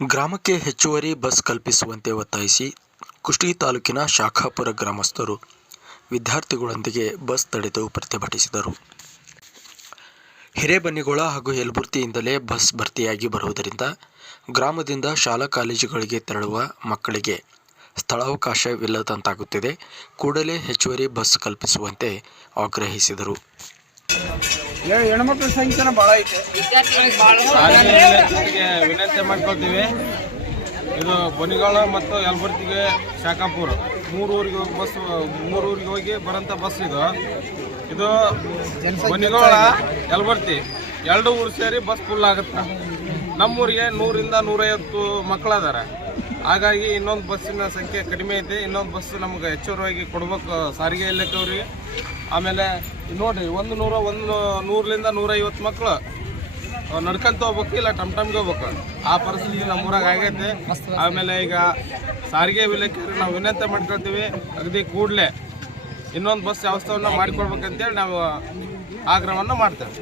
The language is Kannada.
ಗ್ರಾಮಕ್ಕೆ ಹೆಚ್ಚುವರಿ ಬಸ್ ಕಲ್ಪಿಸುವಂತೆ ಒತ್ತಾಯಿಸಿ ಕುಷ್ಟಗಿ ತಾಲೂಕಿನ ಶಾಖಾಪುರ ಗ್ರಾಮಸ್ಥರು ವಿದ್ಯಾರ್ಥಿಗಳೊಂದಿಗೆ ಬಸ್ ತಡೆದು ಪ್ರತಿಭಟಿಸಿದರು. ಹಿರೇಬನ್ನಿಗೋಳ ಹಾಗೂ ಯಲಬುರ್ತಿಯಿಂದಲೇ ಬಸ್ ಭರ್ತಿಯಾಗಿ ಬರುವುದರಿಂದ ಗ್ರಾಮದಿಂದ ಶಾಲಾ ಕಾಲೇಜುಗಳಿಗೆ ತೆರಳುವ ಮಕ್ಕಳಿಗೆ ಸ್ಥಳಾವಕಾಶವಿಲ್ಲದಂತಾಗುತ್ತಿದೆ. ಕೂಡಲೇ ಹೆಚ್ಚುವರಿ ಬಸ್ ಕಲ್ಪಿಸುವಂತೆ ಆಗ್ರಹಿಸಿದರು. ಹೆಣ್ಮಕ್ಳ ಸಂಖ್ಯೆನ ಭಾಳ ಐತೆ. ವಿನಂತಿ ಮಾಡ್ಕೊಳ್ತೀವಿ. ಇದು ಬನಿಗಾಳ ಮತ್ತು ಯಲಬುರ್ತಿಗೆ ಶಾಖಾಪುರ. ಮೂರು ಊರಿಗೆ ಹೋಗಿ ಬಸ್ ಮೂರು ಊರಿಗೆ ಹೋಗಿ ಬರೋಂಥ ಬಸ್ ಇದು. ಇದು ಬನಿಗೋಳ ಯಲಬುರ್ತಿ ಎರಡು ಊರು ಸೇರಿ ಬಸ್ ಫುಲ್ ಆಗುತ್ತೆ. ನಮ್ಮೂರಿಗೆ ನೂರಿಂದ ನೂರೈವತ್ತು ಮಕ್ಕಳಾದಾರೆ. ಹಾಗಾಗಿ ಇನ್ನೊಂದು ಬಸ್ಸಿನ ಸಂಖ್ಯೆ ಕಡಿಮೆ ಐತೆ. ಇನ್ನೊಂದು ಬಸ್ ನಮ್ಗೆ ಹೆಚ್ಚುವರಿಯಾಗಿ ಕೊಡ್ಬೇಕು ಸಾರಿಗೆ ಇಲಾಖೆಯವ್ರಿಗೆ. ಆಮೇಲೆ ನೋಡಿರಿ, ಒಂದು ನೂರ, ಒಂದು ನೂರರಿಂದ ನೂರೈವತ್ತು ಮಕ್ಕಳು ನಡ್ಕೊಂತ ಹೋಗ್ಬೇಕು ಇಲ್ಲ ಟಮ್ ಟಮ್ಗೆ ಹೋಗ್ಬೇಕು. ಆ ಪರಿಸ್ಥಿತಿ ನಮ್ಮೂರಾಗ ಆಗೈತೆ. ಆಮೇಲೆ ಈಗ ಸಾರಿಗೆ ಇಲಾಖೆ ನಾವು ವಿನಂತಿ ಮಾಡ್ಕೊಳ್ತೀವಿ, ಅಗದಿ ಕೂಡಲೇ ಇನ್ನೊಂದು ಬಸ್ ವ್ಯವಸ್ಥೆಯನ್ನು ಮಾಡಿಕೊಡ್ಬೇಕಂತೇಳಿ ನಾವು ಆಗ್ರಹವನ್ನು ಮಾಡ್ತೇವೆ.